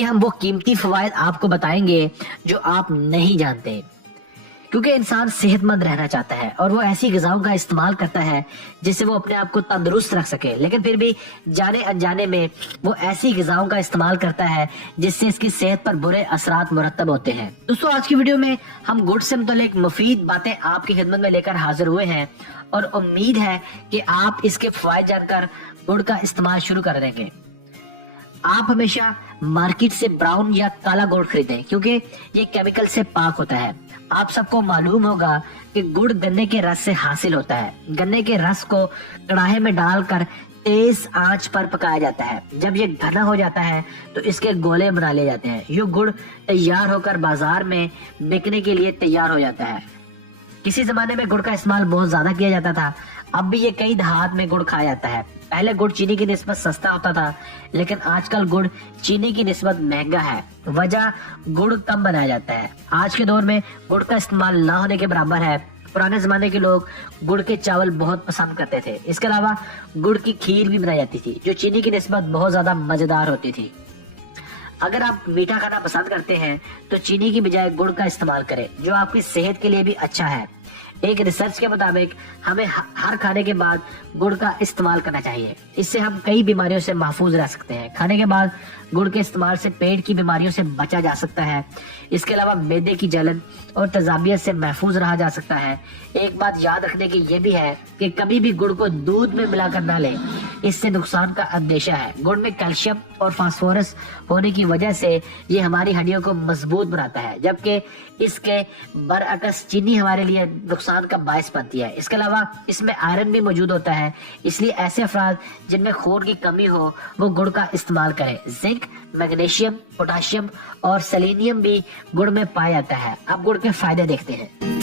کہ ہم وہ قیمتی فوائد آپ کو بتائیں گے جو آپ نہیں جانتے، کیونکہ انسان صحت مند رہنا چاہتا ہے اور وہ ایسی غذاؤں کا استعمال کرتا ہے جس سے وہ اپنے آپ کو تندرست رکھ سکے، لیکن پھر بھی جانے انجانے میں وہ ایسی غذاؤں کا استعمال کرتا ہے جس سے اس کی صحت پر برے اثرات مرتب ہوتے ہیں۔ دوستو، آج کی ویڈیو میں ہم گڑ سے متعلق مفید باتیں آپ کی خدمت میں لے کر حاضر ہوئے ہیں اور امید ہے کہ آپ اس کے فوائد جان کر گڑ کا استعمال شروع کر دیں گے۔ آپ ہمیشہ مارکیٹ سے براؤن یا کالا گڑ خریدیں کیونکہ یہ کیمیکل سے پاک ہوتا ہے۔ آپ سب کو معلوم ہوگا کہ گڑ گنے کے رس سے حاصل ہوتا ہے۔ گنے کے رس کو کڑاہے میں ڈال کر تیز آنچ پر پکایا جاتا ہے۔ جب یہ گھنا ہو جاتا ہے تو اس کے گولے بنا لیے جاتے ہیں۔ یہ گڑ تیار ہو کر بازار میں بکنے کے لیے تیار ہو جاتا ہے۔ کسی زمانے میں گڑ کا استعمال بہت زیادہ کیا جاتا تھا، اب بھی یہ کئی دہات میں گڑ کھایا جاتا ہے۔ پہلے گڑ چینی کی نسبت سستا ہوتا تھا، لیکن آج کل گڑ چینی کی نسبت مہنگا ہے، وجہ گڑ کم بنایا جاتا ہے۔ آج کے دور میں گڑ کا استعمال نہ ہونے کے برابر ہے۔ پرانے زمانے کے لوگ گڑ کے چاول بہت پسند کرتے تھے۔ اس کے علاوہ گڑ کی کھیر بھی بنائی جاتی تھی جو چینی کی نسبت بہت زیادہ مزیدار ہوتی تھی۔ اگر آپ میٹھا کھانا پسند کرتے ہیں تو چینی کی بجائے گڑ کا استعمال کریں، جو آپ کی صحت کے لیے بھی اچھا ہے۔ ایک ریسرچ کے مطابق ہمیں ہر کھانے کے بعد گڑ کا استعمال کرنا چاہیے، اس سے ہم کئی بیماریوں سے محفوظ رہ سکتے ہیں۔ کھانے کے بعد گڑ کے استعمال سے پیٹ کی بیماریوں سے بچا جا سکتا ہے۔ اس کے علاوہ معدے کی جلن اور تیزابیت سے محفوظ رہا جا سکتا ہے۔ ایک بات یاد رکھنے کی یہ بھی ہے کہ کبھی بھی گڑ کو دودھ میں ملا کر نہ لیں، اس سے نقصان کا اندیشہ ہے۔ گڑ میں کیلشیم اور فاسفورس ہونے کی وجہ سے یہ ہماری ہڈیوں کو مضبوط بناتا ہے، جبکہ اس کے برعکس چینی ہمارے لیے نقصان کا باعث بنتی ہے۔ اس کے علاوہ اس میں آئرن بھی موجود ہوتا ہے، اس لیے ایسے افراد جن میں خون کی کمی ہو وہ گڑ کا استعمال کریں۔ زنک، میگنیشیم، پوٹاشیم اور سیلینیم بھی گڑ میں پایا جاتا ہے۔ اب گڑ کے فائدے دیکھتے ہیں۔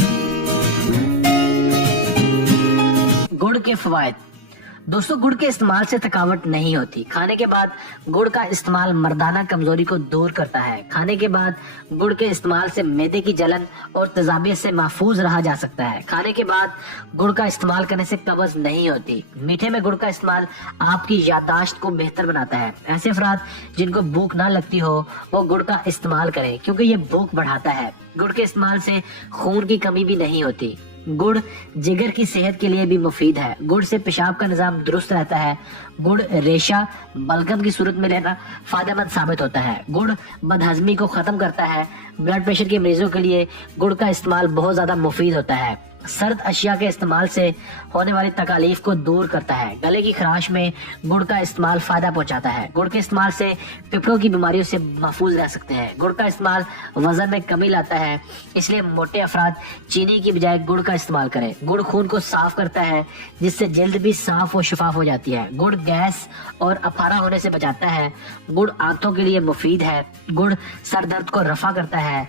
گڑ کے فوائد۔ دوستو، گڑ کے استعمال سے تھکاوٹ نہیں ہوتی۔ کھانے کے بعد گڑ کا استعمال مردانہ کمزوری کو دور کرتا ہے۔ کھانے کے بعد گڑ کے استعمال سے معدے کی جلن اور تیزابیت سے محفوظ رہا جا سکتا ہے۔ کھانے کے بعد گڑ کا استعمال کرنے سے قبض نہیں ہوتی۔ میٹھے میں گڑ کا استعمال آپ کی یادداشت کو بہتر بناتا ہے۔ ایسے افراد جن کو بھوک نہ لگتی ہو وہ گڑ کا استعمال کریں کیونکہ یہ بھوک بڑھاتا ہے۔ گڑ کے استعمال سے خون کی کمی بھی نہیں ہوتی۔ گڑ جگر کی صحت کے لیے بھی مفید ہے۔ گڑ سے پیشاب کا نظام درست رہتا ہے۔ گڑ ریشہ بلغم کی صورت میں لینا فائدہ مند ثابت ہوتا ہے۔ گڑ بدہضمی کو ختم کرتا ہے۔ بلڈ پریشر کے مریضوں کے لیے گڑ کا استعمال بہت زیادہ مفید ہوتا ہے۔ سرد اشیاء کے استعمال سے ہونے والی تکالیف کو دور کرتا ہے۔ گلے کی خراش میں گڑ کا استعمال فائدہ پہنچاتا ہے۔ گڑ کے استعمال سے پھیپھڑوں کی بیماریوں سے محفوظ رہ سکتے ہیں۔ گڑ کا استعمال وزن میں کمی لاتا ہے، اس لیے موٹے افراد چینی کی بجائے گڑ کا استعمال کریں۔ گڑ خون کو صاف کرتا ہے جس سے جلد بھی صاف و شفاف ہو جاتی ہے۔ گڑ گیس اور اپھارا ہونے سے بچاتا ہے۔ گڑ آنتوں کے لیے مفید ہے۔ گڑ سر درد کو رفع کرتا ہے۔